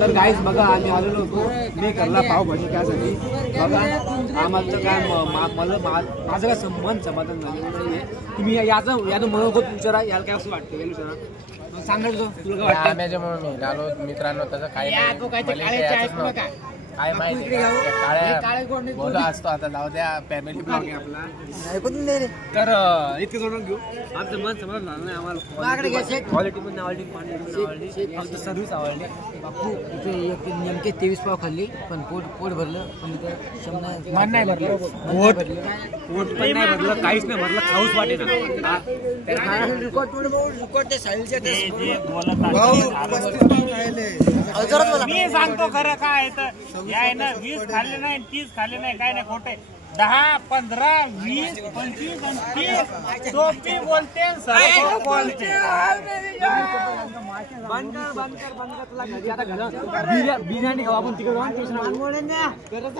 तर गाईस बघा आम्ही आलेलो होतो मी करला पावभाजी त्यासाठी बघा आम्हाला तर काय माझं काय मन समाधान झालेलं नाही. तुम्ही याचं मनोगत विचारा याला काय असं वाटतं विचारा सांगायचं तुला काय वाटतं. आम्याच्यामुळे मी आलो मित्रांनो तसं काही काय माहिती काळ्या असतो आता जाऊ द्या फॅमिली ब्लॉग आहे आपला तर इतके जोडून घेऊ आमचं मन समाधान झालं नाही आम्हाला क्वालिटी पण आवडली फक्त सर्व्हिस आवडली. बापू इथे एक नेमके 23 पाव खाल्ली पण पोट भरलं पण इथं मन नाही भरलं पोट पण नाही भरलं काहीच नाही भरलं खाऊच वाटेना. मी सांगतो खरं काय आहे ना 20 खाल्ले नाही 30 खाल्ले नाही काय नाही खोटे 10 15 20 25 आणि 30 टोपी बोलते बोलते बंद कर तुला घरी आता घरा बिर्याणी खाऊ आपण तिकडे